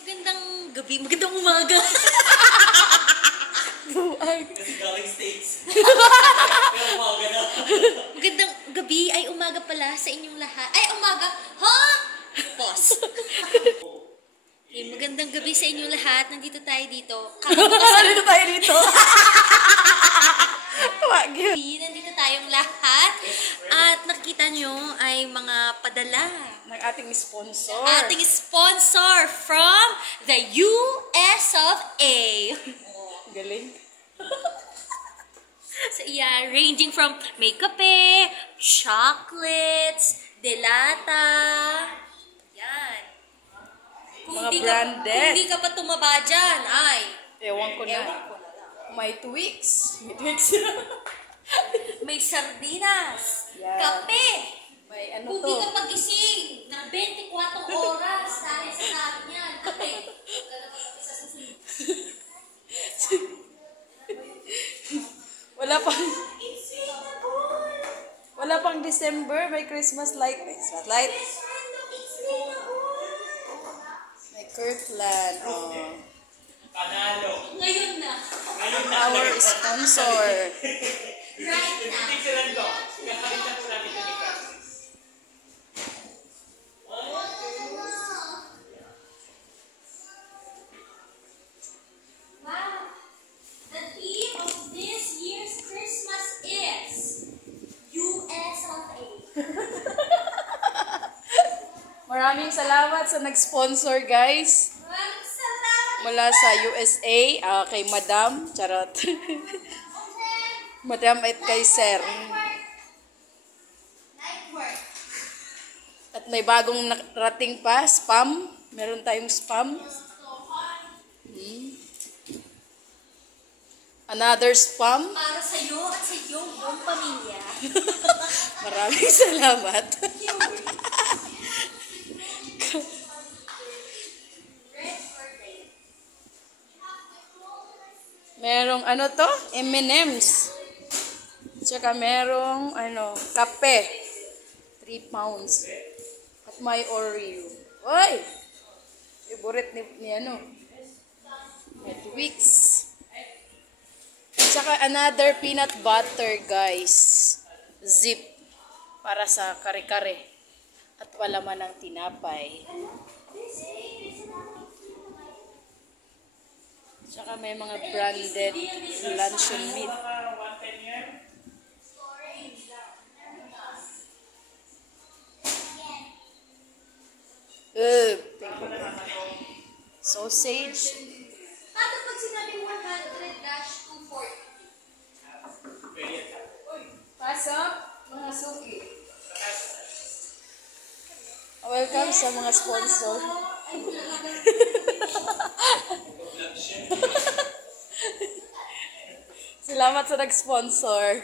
Magandang gabi, magandang umaga. Buang. Kasi galing States. Pero umaga na. Magandang gabi ay umaga pala sa inyong lahat. Ay, umaga! Ha? Pause. Okay, magandang gabi sa inyong lahat. Nandito tayo dito. Nandito tayo dito. Wag yun. Nandito tayong lahat. At nakikita nyo ay mga padala Ng ating sponsor. ating sponsor from the US of A. Galing. So yeah, ranging from makeup chocolates, delata, yan. Mga branded. Kung di ka pa tumaba dyan, ay, Ewan ko na. ewan ko na lang. May Twix. May Twix. May sardinas, Yan. kape. May ano Kung to. di ka pagising ng 24 oras, dahil sa natin yan, kape. Sa susunod. Wala pang December, may Christmas light. Christmas light. May Kirkland. Oh. Panalo. Ngayon na. Ngayon na. Our sponsor. Right now. Picturean ko. Kakalitan ko namin ito ni Francis. Wow. The theme of this year's Christmas is US of A. Maraming salamat sa nag-sponsor, guys. Maraming salamat. Mula sa USA, kay Madam. Charot. Madam at kay Sir. Night work. At may bagong narating pa, spam. Meron tayong spam. Another spam. Para sa iyo at sa iyong buong pamilya. Maraming salamat. Merong ano to? M&M's. Tsaka merong kape. 3 pounds. At may Oreo. Oy! Favorite ni May Twix. Tsaka another peanut butter, guys. Zip. Para sa kare-kare. At wala man ng tinapay. Tsaka may mga branded luncheon meat. Sausage. Paano pag sinabi 100-240? Pasok, mga suki. Welcome sa mga sponsor. Salamat sa nag-sponsor.